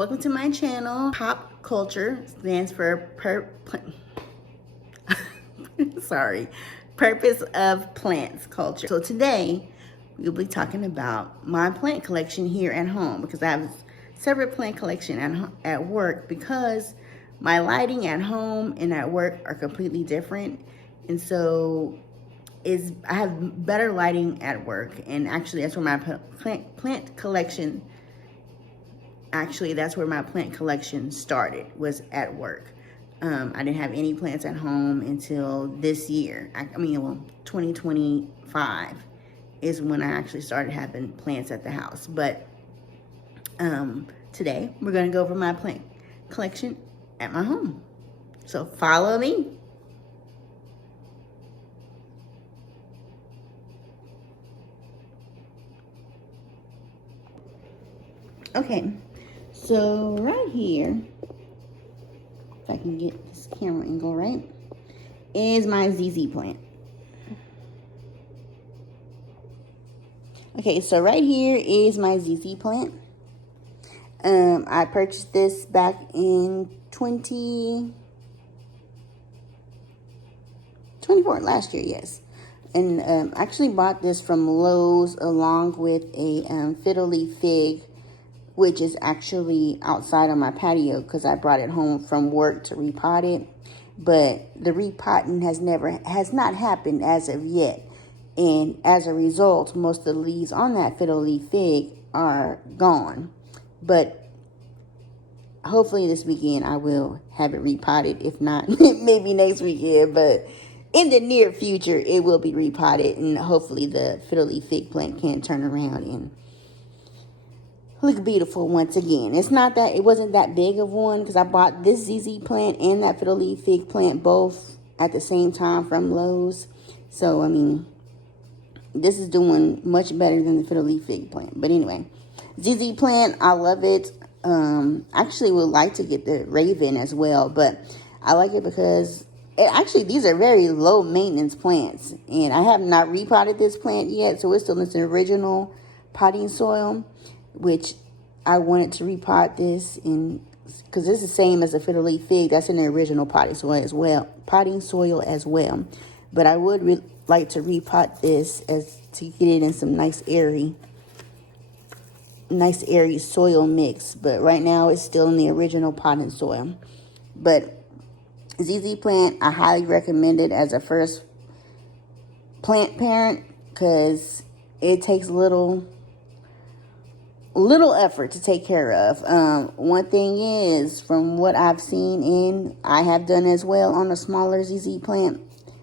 Welcome to my channel. Pop culture stands for purpose of plants culture. So today we'll be talking about my plant collection here at home, because I have separate plant collection at work, because my lighting at home and at work are completely different. And so I have better lighting at work, and actually that's where my plant collection started, was at work. I didn't have any plants at home until this year. 2025 is when I actually started having plants at the house. But today we're gonna go over my plant collection at my home. So follow me. Okay, so right here, if I can get this camera angle right, is my ZZ plant. Okay, so right here is my ZZ plant. I purchased this back in 2024, last year, yes. And actually bought this from Lowe's along with a Fiddle Leaf Fig, which is actually outside on my patio because I brought it home from work to repot it. But the repotting has not happened as of yet. And as a result, most of the leaves on that Fiddle Leaf Fig are gone. But hopefully this weekend I will have it repotted. If not, maybe next weekend. But in the near future, it will be repotted. And hopefully the Fiddle Leaf Fig plant can turn around and look beautiful once again. It wasn't that big of one, because I bought this ZZ plant and that Fiddle Leaf Fig plant both at the same time from Lowe's. So, I mean, this is doing much better than the Fiddle Leaf Fig plant. But anyway, ZZ plant, I love it. Actually would like to get the Raven as well, but I like it because these are very low maintenance plants. And I have not repotted this plant yet, so it's still in its original potting soil, which I wanted to repot this in, because this is the same as the Fiddle Leaf Fig. That's in the original potting soil as well. But I would like to repot this to get it in some nice airy soil mix. But right now it's still in the original potting soil. But ZZ plant, I highly recommend it as a first plant parent, because it takes little effort to take care of. One thing is, from what I've seen, and I have done as well on a smaller ZZ plant,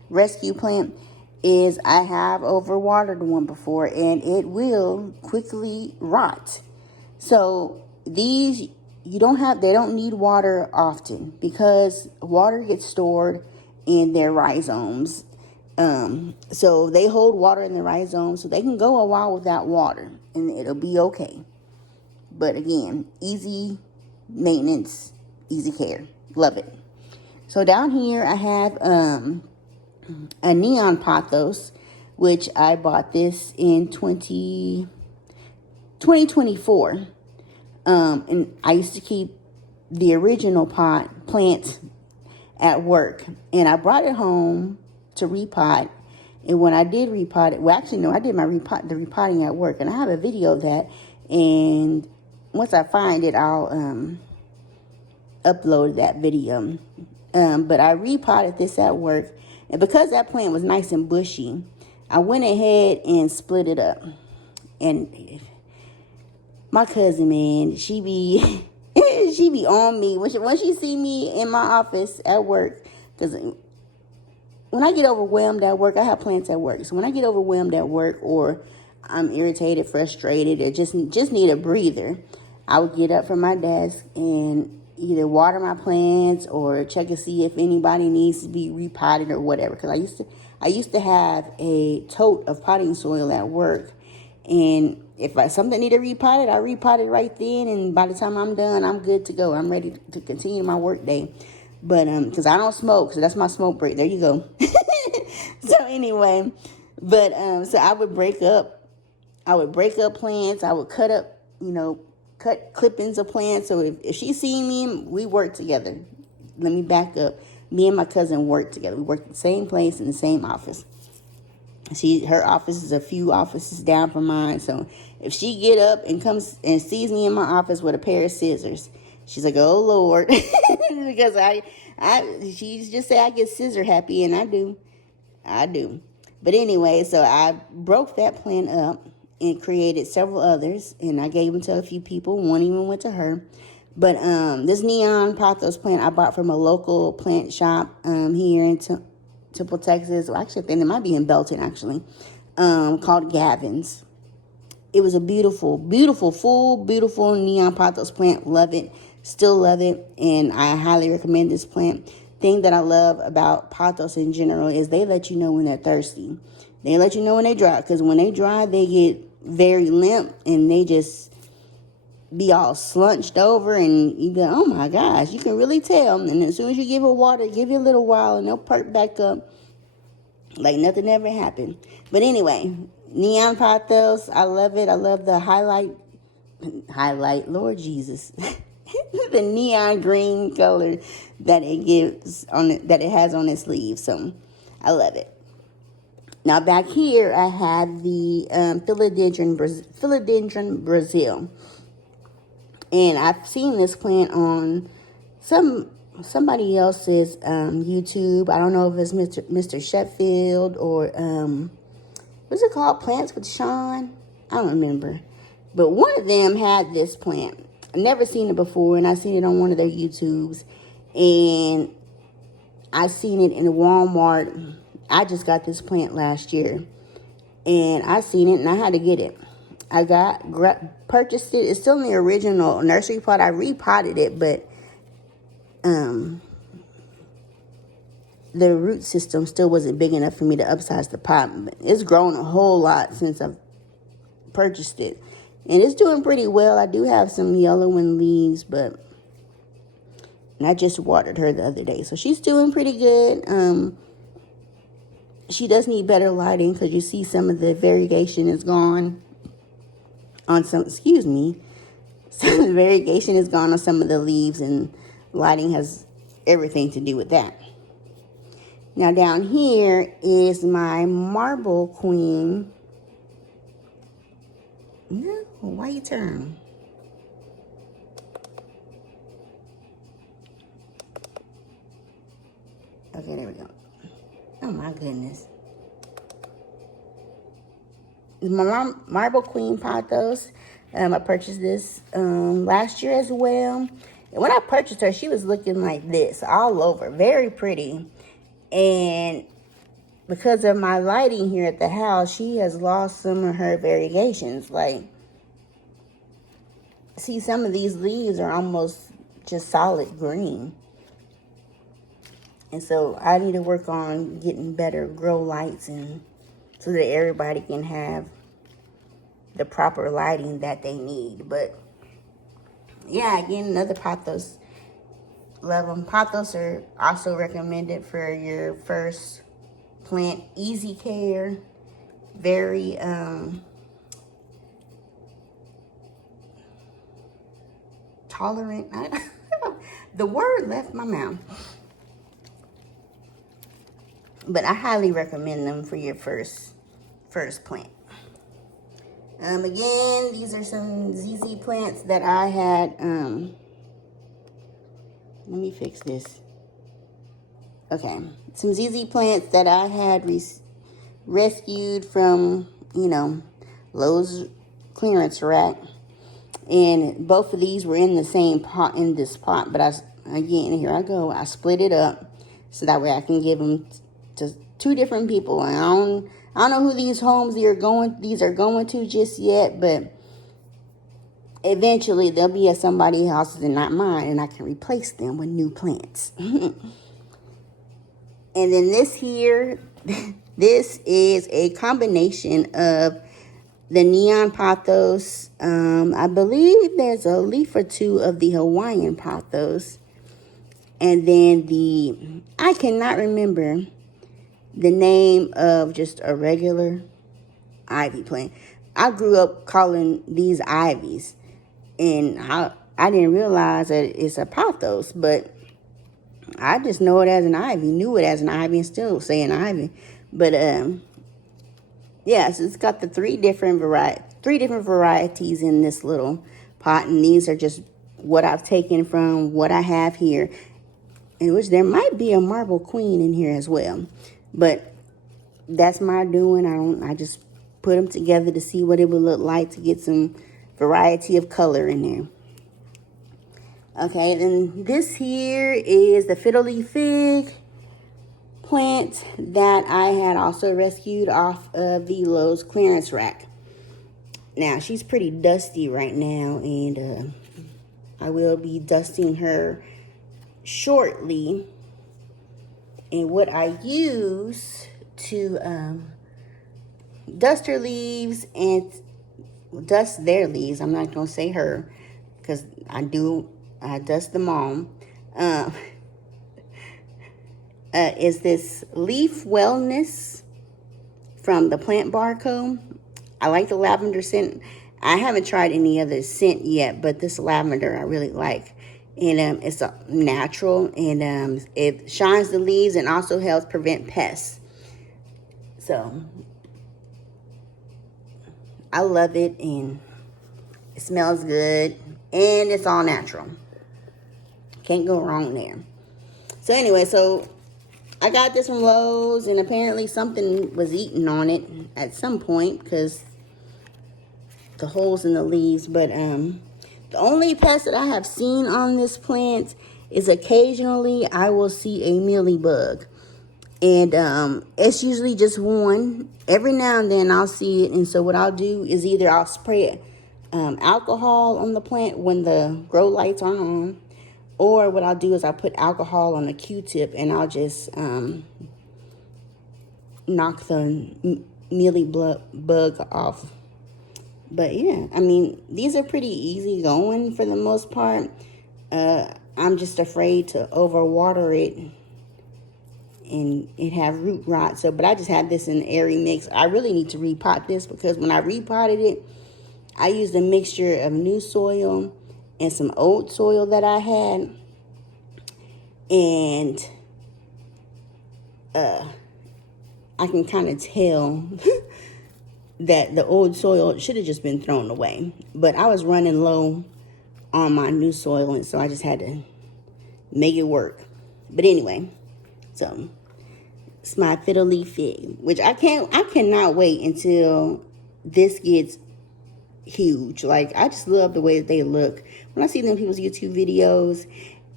rescue plant, is I have overwatered one before and it will quickly rot. So these, they don't need water often, because water gets stored in their rhizomes. So they hold water in the rhizomes, so they can go a while without water and it'll be okay. But again, easy maintenance, easy care. Love it. So down here I have a neon pothos, which I bought this in 2024. And I used to keep the original plant at work. And I brought it home to repot. And when I did repot it, I did the repotting at work. And I have a video of that. And once I find it, I'll upload that video. But I repotted this at work. And because that plant was nice and bushy, I went ahead and split it up. And my cousin, man, she be on me when she see me in my office at work. Because when I get overwhelmed at work, I have plants at work. So when I get overwhelmed at work, or I'm irritated, frustrated, or just need a breather, I would get up from my desk and either water my plants or check to see if anybody needs to be repotted or whatever. Because I used to have a tote of potting soil at work, and if something needed repotted, I repotted right then, and by the time I'm done, I'm good to go. I'm ready to continue my work day. But because I don't smoke, so that's my smoke break. There you go. So anyway, but so I would break up plants. I would cut up, cut clippings of plants. So if she see me, we work together. Let me back up. Me and my cousin work together. We work at the same place in the same office. Her office is a few offices down from mine. So if she get up and comes and sees me in my office with a pair of scissors, she's like, "Oh Lord," because she just say I get scissor happy, and I do. But anyway, so I broke that plant up and created several others, and I gave them to a few people. One even went to her. But this neon pothos plant I bought from a local plant shop here in Temple, Texas. Well, actually, I think it might be in Belton, actually, called Gavin's. It was a beautiful, beautiful neon pothos plant. Love it. Still love it. And I highly recommend this plant. Thing that I love about pothos in general is they let you know when they're thirsty. They let you know when they dry. Because when they dry, they get very limp. And they just be all slunched over. And you go, oh my gosh, you can really tell. And as soon as you give it water, give it a little while, and they'll perk back up like nothing ever happened. But anyway, neon pothos, I love it. I love the highlight, Lord Jesus, the neon green color that it gives on it, that it has on its leaves. So I love it. Now back here, I have the Philodendron Brazil, and I've seen this plant on somebody else's YouTube. I don't know if it's Mr. Sheffield or what's it called? Plants with Sean? I don't remember. But one of them had this plant. I've never seen it before, and I seen it on one of their YouTubes. And I seen it in Walmart. I just got this plant last year. And I seen it, and I had to get it. I purchased it. It's still in the original nursery pot. I repotted it, but the root system still wasn't big enough for me to upsize the pot. It's grown a whole lot since I've purchased it, and it's doing pretty well. I do have some yellowing leaves, and I just watered her the other day, so she's doing pretty good. She does need better lighting because you see some of the variegation is gone on some. Excuse me, some of the variegation is gone on some of the leaves, and lighting has everything to do with that. Now down here is my marble queen. No, why you turn? Okay, there we go. Oh my goodness. My marble queen pothos. I purchased this last year as well. And when I purchased her, she was looking like this all over. Very pretty. And because of my lighting here at the house, she has lost some of her variegations. Like, see, some of these leaves are almost just solid green. And so I need to work on getting better grow lights, and so that everybody can have the proper lighting that they need. But yeah, again, another pothos. Love them. Pothos are also recommended for your first plant. Easy care. Very tolerant. The word left my mouth. But I highly recommend them for your first plant. Again, these are some ZZ plants that I had. Let me fix this. Okay, some ZZ plants that I had rescued from, Lowe's clearance rack. And both of these were in the same pot, in this pot. But here I go. I split it up so that way I can give them to two different people. I don't know who these homes are going to just yet, but eventually they'll be at somebody else's and not mine, and I can replace them with new plants. And then this here, this is a combination of the neon pothos. I believe there's a leaf or two of the Hawaiian pothos. And then I cannot remember the name of just a regular ivy plant. I grew up calling these ivies. And I didn't realize that it's a pothos, but I just know it as an ivy, knew it as an ivy, and still say an ivy. But yeah, so it's got the three different varieties in this little pot, and these are just what I've taken from what I have here, in which there might be a marble queen in here as well, but that's my doing. I just put them together to see what it would look like to get some variety of color in there. Okay, then this here is the Fiddle Leaf Fig plant that I had also rescued off of the Lowe's clearance rack. Now, she's pretty dusty right now, and I will be dusting her shortly. And what I use to dust her leaves and dust their leaves, I'm not going to say her, because I dust them all, is this Leaf Wellness from the Plant Barcode. I like the lavender scent. I haven't tried any other scent yet, but this lavender I really like. And it's natural, and it shines the leaves and also helps prevent pests. So I love it, and it smells good, and it's all natural. Can't go wrong there. So anyway, so I got this from Lowe's, and apparently something was eaten on it at some point because the holes in the leaves. But the only pest that I have seen on this plant is occasionally I will see a mealybug. And it's usually just one. Every now and then I'll see it. And so what I'll do is either I'll spray alcohol on the plant when the grow lights aren't on. Or what I'll do is I'll put alcohol on a Q-tip and I'll just knock the mealy bug off. But yeah, I mean, these are pretty easy going for the most part. I'm just afraid to overwater it and it have root rot. So, but I just have this in airy mix. I really need to repot this because when I repotted it, I used a mixture of new soil and some old soil that I had. And I can kind of tell that the old soil should have just been thrown away. But I was running low on my new soil, and so I just had to make it work. But anyway, so it's my Fiddle Leaf Fig, which I cannot wait until this gets huge. Like, I just love the way that they look when I see them people's YouTube videos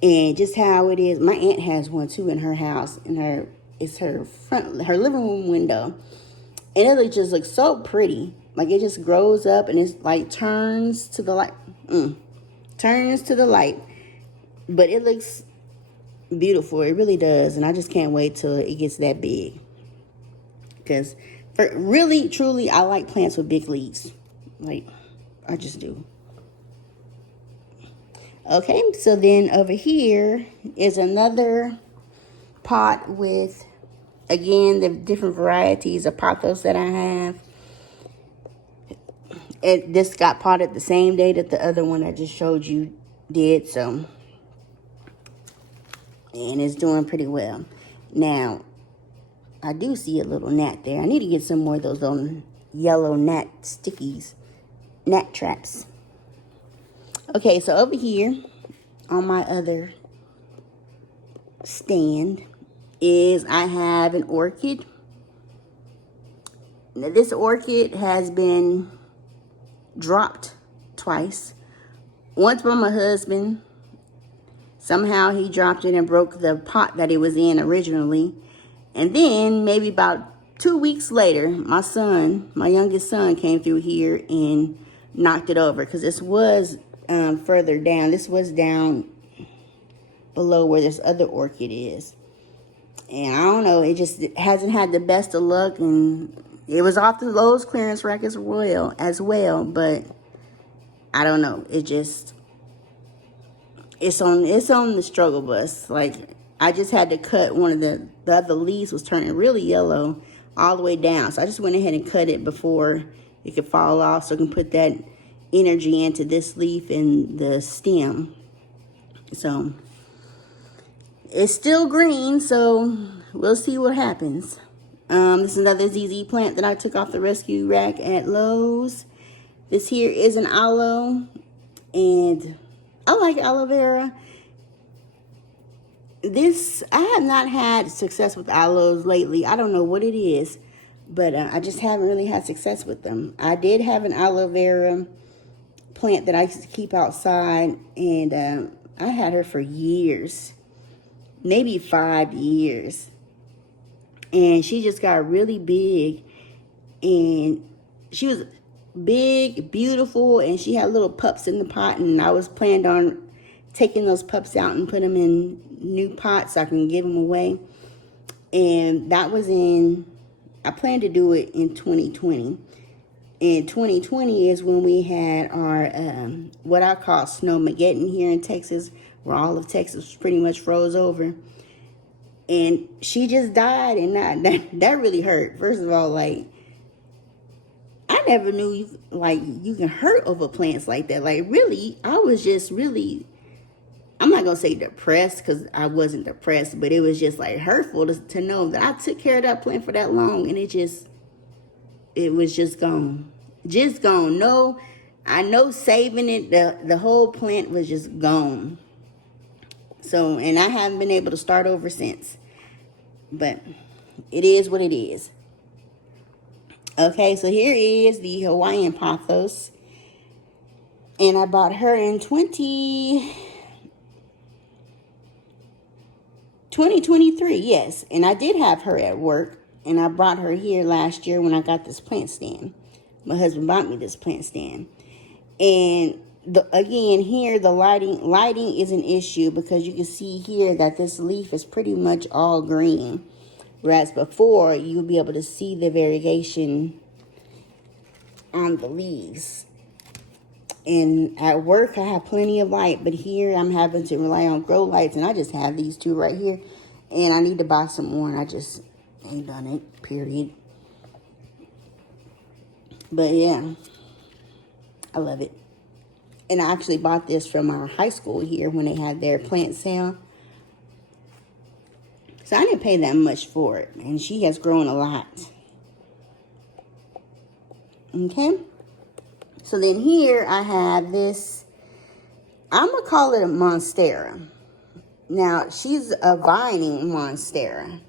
and just how it is. My aunt has one too in her house, and it's her living room window, and it just looks so pretty. Like, it just grows up and it's like turns to the light, but it looks beautiful. It really does, and I just can't wait till it gets that big. Because really, truly, I like plants with big leaves. Like, I just do. Okay, so then over here is another pot with, again, the different varieties of pothos that I have. This got potted the same day that the other one I just showed you did, so, and it's doing pretty well. Now, I do see a little gnat there. I need to get some more of those little yellow gnat stickies, gnat traps. Okay, so over here on my other stand is I have an orchid. Now, this orchid has been dropped twice. Once by my husband. Somehow he dropped it and broke the pot that it was in originally. And then maybe about 2 weeks later, my youngest son, came through here and knocked it over, because this was further down. This was down below where this other orchid is. And I don't know, it just hasn't had the best of luck, and it was off the Lowe's clearance rack as well, but I don't know. It just, it's on the struggle bus. Like, I just had to cut one of the other leaves was turning really yellow all the way down. So I just went ahead and cut it before it could fall off, so I can put that energy into this leaf and the stem. So it's still green, so we'll see what happens. This is another ZZ plant that I took off the rescue rack at Lowe's. This here is an aloe, and I like aloe vera. I have not had success with aloes lately. I don't know what it is, but I just haven't really had success with them. I did have an aloe vera plant that I used to keep outside, and I had her for years, maybe 5 years. And she just got really big, and she was big, beautiful, and she had little pups in the pot, and I was planned on taking those pups out and put them in new pots so I can give them away. And that was I planned to do it in 2020. And 2020 is when we had our, what I call snowmageddon here in Texas, where all of Texas pretty much froze over. And she just died, and that really hurt. First of all, like, I never knew you can hurt over plants like that. Like, really, I was just really, I'm not gonna say depressed, because I wasn't depressed, but it was just like hurtful to know that I took care of that plant for that long, and it was just gone. Just gone. No, I know saving it, the whole plant was just gone. So, and I haven't been able to start over since. But it is what it is. Okay, so here is the Hawaiian Pothos. And I bought her in 2023, yes. And I did have her at work. And I brought her here last year when I got this plant stand. My husband bought me this plant stand. And again, here the lighting is an issue, because you can see here that this leaf is pretty much all green. Whereas before, you'll be able to see the variegation on the leaves. And at work, I have plenty of light, but here I'm having to rely on grow lights, and I just have these two right here. And I need to buy some more, and I just ain't done it, period. But yeah, I love it. And I actually bought this from our high school here when they had their plant sale. So I didn't pay that much for it, and she has grown a lot. Okay. So then here I have this, I'm going to call it a Monstera. Now, she's a vining Monstera.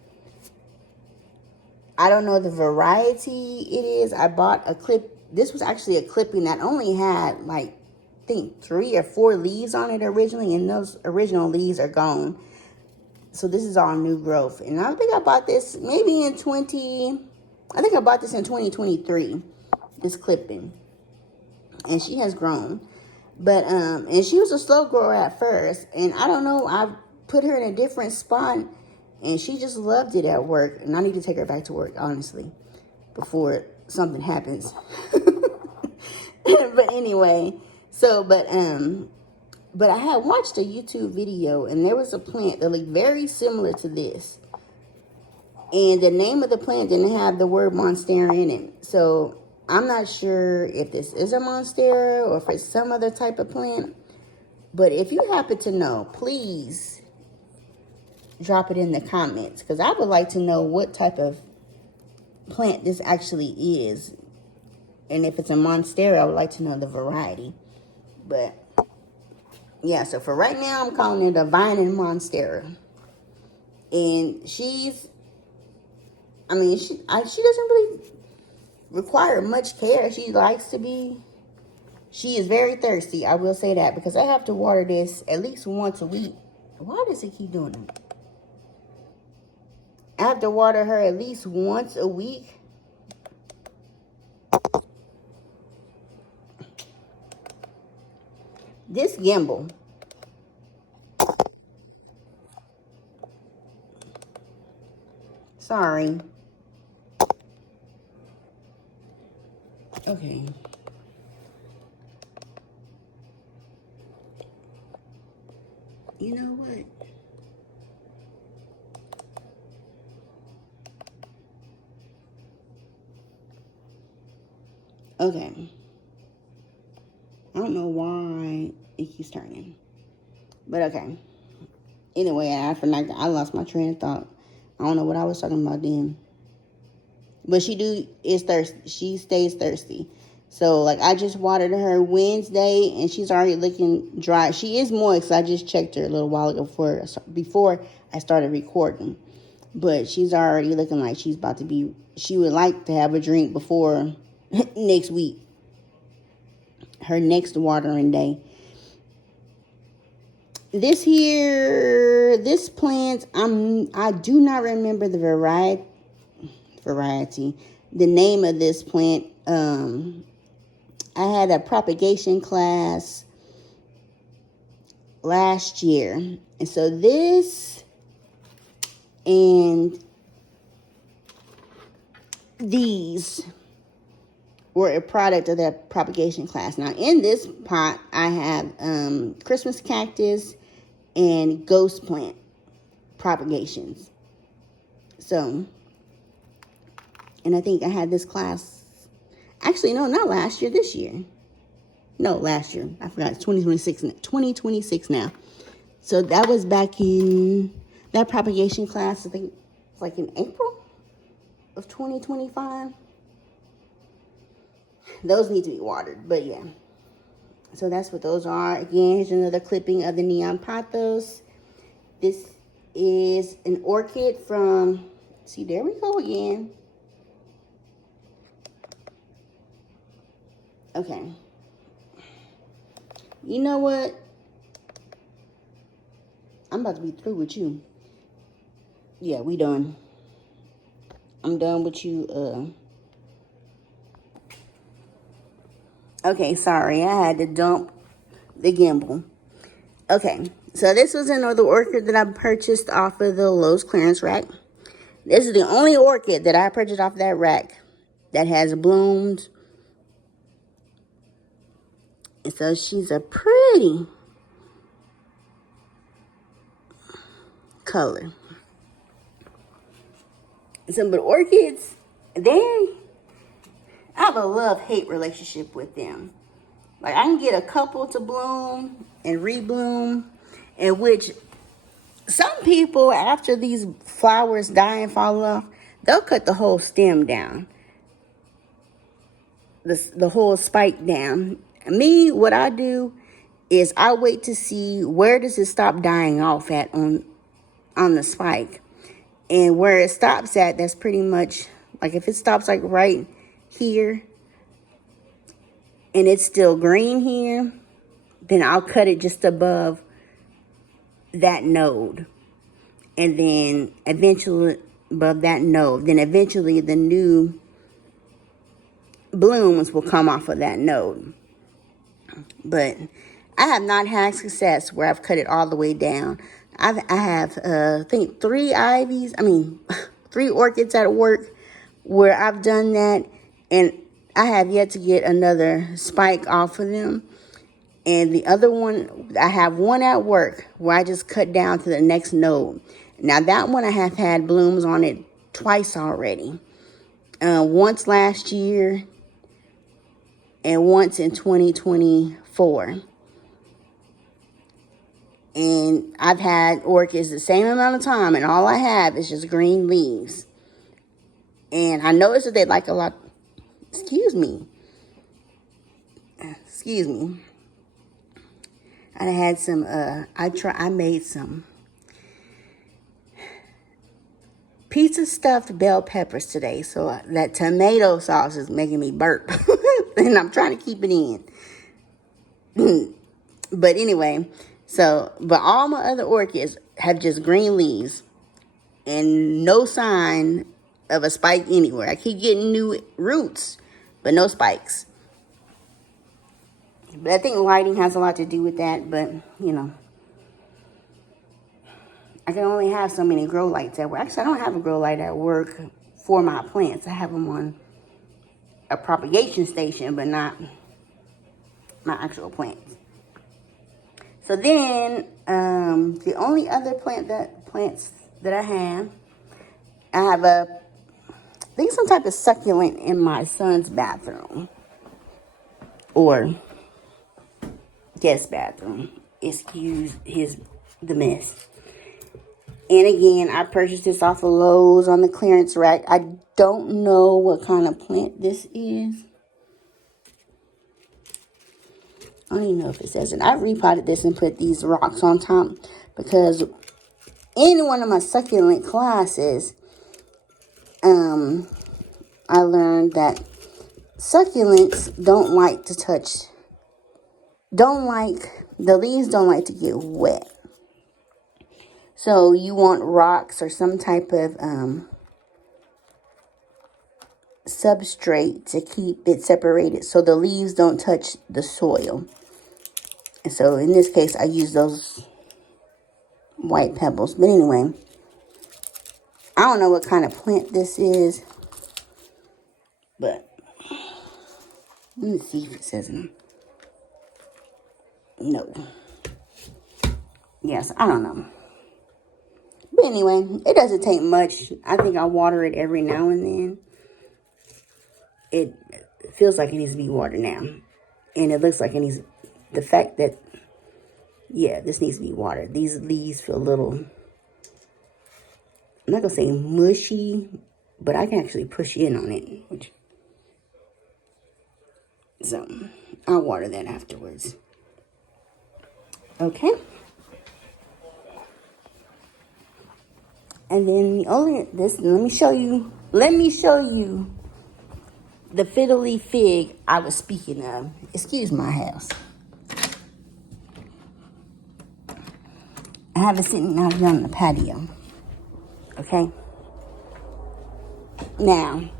I don't know the variety it is. I bought a clip. This was actually a clipping that only had, like, I think 3 or 4 leaves on it originally, and those original leaves are gone. So this is all new growth. And I think I bought this maybe I think I bought this in 2023, this clipping. And she has grown. But, and she was a slow grower at first. And I don't know, I put her in a different spot, and she just loved it at work. And I need to take her back to work, honestly, before something happens. But anyway, so, but I had watched a YouTube video, and there was a plant that looked very similar to this. And the name of the plant didn't have the word Monstera in it. So I'm not sure if this is a Monstera or if it's some other type of plant. But if you happen to know, please drop it in the comments, because I would like to know what type of plant this actually is. And if it's a Monstera, I would like to know the variety. But yeah, so for right now, I'm calling it a vining Monstera. And she doesn't really require much care. She is very thirsty, I will say that, because I have to water this at least once a week. Why does it keep doing that? I have to water her at least once a week. This gimbal. Sorry. Okay. You know what? Okay. don't know why it keeps turning. But okay. Anyway, I lost my train of thought. I don't know what I was talking about then. But is thirsty. She stays thirsty. So, like, I just watered her Wednesday, and she's already looking dry. She is moist. I just checked her a little while ago before I started recording. But she's already looking like she's about to be... She would like to have a drink before next week. Her next watering day. This plant, I do not remember the variety. The name of this plant, I had a propagation class last year. And so this and these were a product of that propagation class. Now, in this pot, I have Christmas cactus and ghost plant propagations. So, and I think I had this class, actually, no, not last year, this year. No, last year. I forgot, it's 2026 now. So that was back in, that propagation class, I think it's like in April of 2025. Those need to be watered, but yeah. So that's what those are. Again, here's another clipping of the neon pothos. This is an orchid from, see, there we go again. Okay. You know what? I'm about to be through with you. Yeah, we done. I'm done with you. Okay, sorry. I had to dump the gimbal. Okay, so this was another orchid that I purchased off of the Lowe's clearance rack. This is the only orchid that I purchased off that rack that has bloomed. And so she's a pretty color. So, but orchids, I have a love-hate relationship with them. Like, I can get a couple to bloom and rebloom, in which some people, after these flowers die and fall off, they'll cut the whole stem down, the whole spike down. Me, what I do is I wait to see where does it stop dying off at on the spike. And where it stops at, that's pretty much, like if it stops like right here, and it's still green here, then I'll cut it just above that node. And then eventually, above that node, then eventually the new blooms will come off of that node. But I have not had success where I've cut it all the way down. I have, I think, 3 orchids at work where I've done that, and I have yet to get another spike off of them. And the other one, I have one at work where I just cut down to the next node. Now, that one I have had blooms on it twice already. Once last year and once in 2024. And I've had orchids the same amount of time, and all I have is just green leaves. And I noticed that they like a lot. Excuse me. I had some, I made some pizza stuffed bell peppers today. So that tomato sauce is making me burp. And I'm trying to keep it in. But anyway, but all my other orchids have just green leaves and no sign of a spike anywhere. I keep getting new roots, but no spikes. But I think lighting has a lot to do with that, but, you know, I can only have so many grow lights at work. Actually, I don't have a grow light at work for my plants. I have them on a propagation station, but not my actual plants. So then, the only other plants that I have I think some type of succulent in my son's bathroom. Or guest bathroom. Excuse the mess. And again, I purchased this off of Lowe's on the clearance rack. I don't know what kind of plant this is. I don't even know if it says it. I repotted this and put these rocks on top because in one of my succulent classes, I learned that succulents don't like to touch, the leaves don't like to get wet. So you want rocks or some type of substrate to keep it separated so the leaves don't touch the soil. And so in this case, I use those white pebbles. But anyway, I don't know what kind of plant this is, but let me see if it says no. Yes, I don't know. But anyway, it doesn't take much. I think I water it every now and then. It feels like it needs to be watered now. And it looks like it needs, the fact that, yeah, this needs to be watered. These leaves feel a little, I'm not going to say mushy, but I can actually push in on it. So, I'll water that afterwards. Okay. And then let me show you the Fiddle Leaf Fig I was speaking of. Excuse my house. I have it sitting out here on the patio. Okay. Now,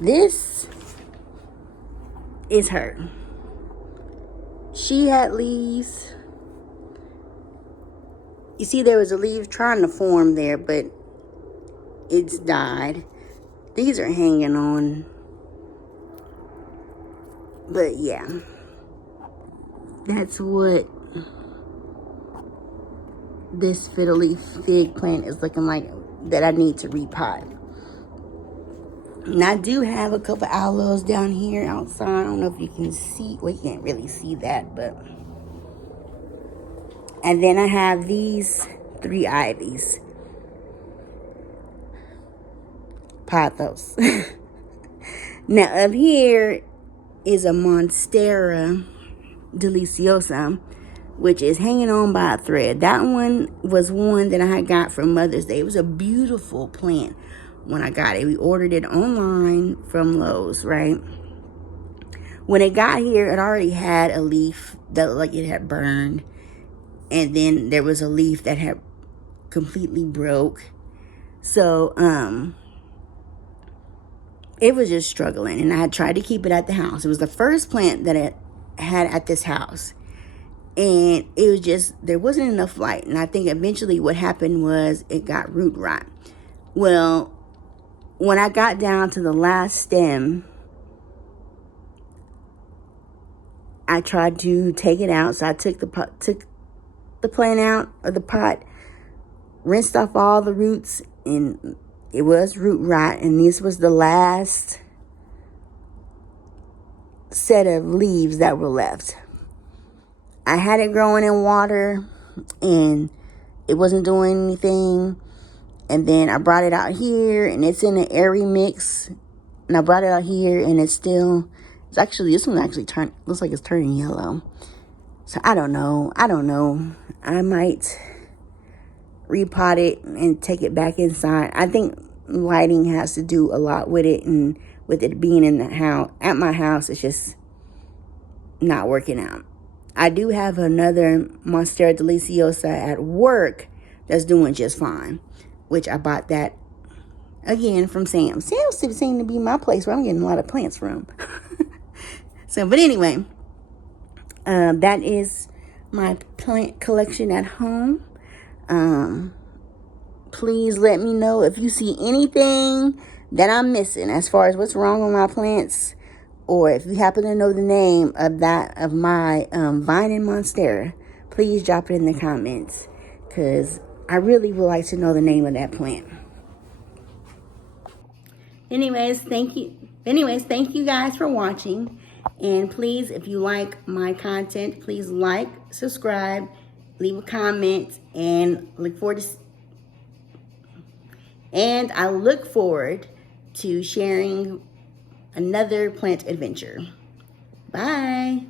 this is her. She had leaves. You see there was a leaf trying to form there, but it's died. These are hanging on. But yeah. That's what this Fiddle Leaf Fig plant is looking like that I need to repot. And I do have a couple aloes down here outside. I don't know if you can see. Well, you can't really see that, but. And then I have these 3 ivies. Pothos. Now, up here is a Monstera deliciosa, which is hanging on by a thread. That one was one that I had got from Mother's Day. It was a beautiful plant when I got it. We ordered it online from Lowe's, right? When it got here, it already had a leaf that looked like it had burned. And then there was a leaf that had completely broke. So, it was just struggling. And I had tried to keep it at the house. It was the first plant that it had at this house. And it was just, there wasn't enough light. And I think eventually what happened was it got root rot. Well, when I got down to the last stem, I tried to take it out. So I took the plant out of the pot, rinsed off all the roots, and it was root rot. And this was the last set of leaves that were left. I had it growing in water and it wasn't doing anything. And then I brought it out here and it's in an airy mix. And I brought it out here and it's actually, this one actually looks like it's turning yellow. So I don't know. I might repot it and take it back inside. I think lighting has to do a lot with it, and with it being in the house, at my house, it's just not working out. I do have another Monstera deliciosa at work that's doing just fine, which I bought that again from Sam's. Sam's seems to be my place where I'm getting a lot of plants from. So, but anyway, that is my plant collection at home. Please let me know if you see anything that I'm missing as far as what's wrong with my plants, or if you happen to know the name of my vine and Monstera. Please drop it in the comments, because I really would like to know the name of that plant. Anyways, thank you guys for watching. And please, if you like my content, please like, subscribe, leave a comment, and I look forward to sharing another plant adventure. Bye.